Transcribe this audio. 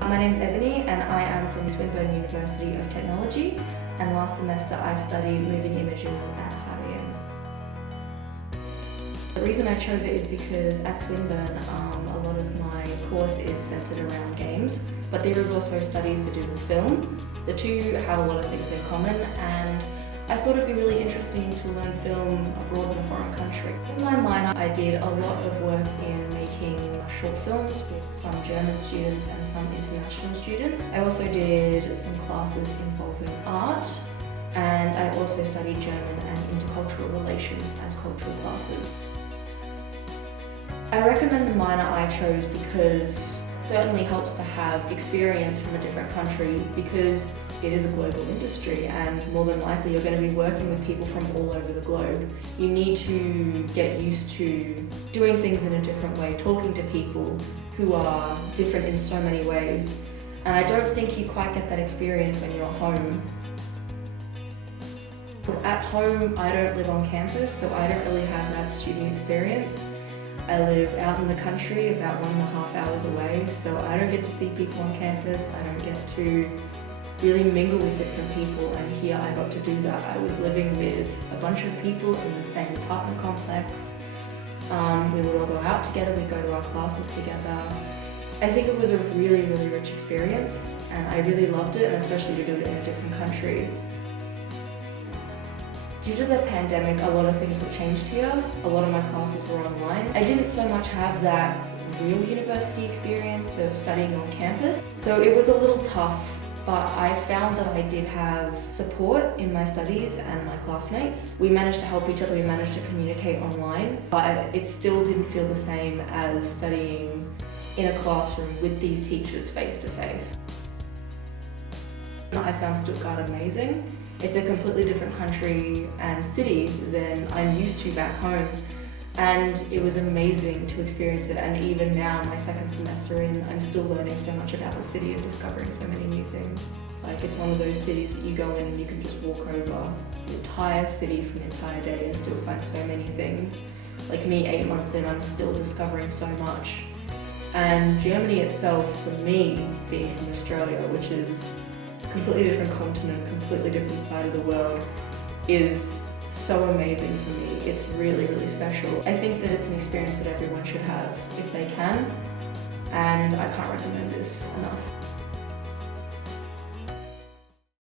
My name's Ebony and I am from Swinburne University of Technology, and last semester I studied moving images at Harding. The reason I chose it is because at Swinburne a lot of my course is centred around games, but there is also studies to do with film. The two have a lot of things in common, and I thought it'd be really interesting to learn film abroad in a foreign country. In my minor, I did a lot of work in making short films with some German students and some international students. I also did some classes involving art, and I also studied German and intercultural relations as cultural classes. I recommend the minor I chose because it certainly helps to have experience from a different country, because it is a global industry and more than likely you're going to be working with people from all over the globe. You need to get used to doing things in a different way, talking to people who are different in so many ways. And I don't think you quite get that experience when you're at home. At home, I don't live on campus, so I don't really have that student experience. I live out in the country, about 1.5 hours away, so I don't get to see people on campus. I don't get to really mingle with different people, and here I got to do that. I was living with a bunch of people in the same apartment complex. We would all go out together, we'd go to our classes together. I think it was a really, really rich experience, and I really loved it, and especially to do it in a different country. Due to the pandemic, a lot of things were changed here. A lot of my classes were online. I didn't so much have that real university experience of studying on campus, so it was a little tough, but I found that I did have support in my studies and my classmates. We managed to help each other, we managed to communicate online, but it still didn't feel the same as studying in a classroom with these teachers face to face. I found Stuttgart amazing. It's a completely different country and city than I'm used to back home, and it was amazing to experience it. And even now, my second semester in, I'm still learning so much about the city and discovering so many new things. Like, it's one of those cities that you go in and you can just walk over the entire city for an entire day and still find so many things. Like me, 8 months in, I'm still discovering so much. And Germany itself, for me, being from Australia, which is a completely different continent, completely different side of the world, is so amazing for me. It's really, really special. I think that it's an experience that everyone should have if they can, and I can't recommend this enough.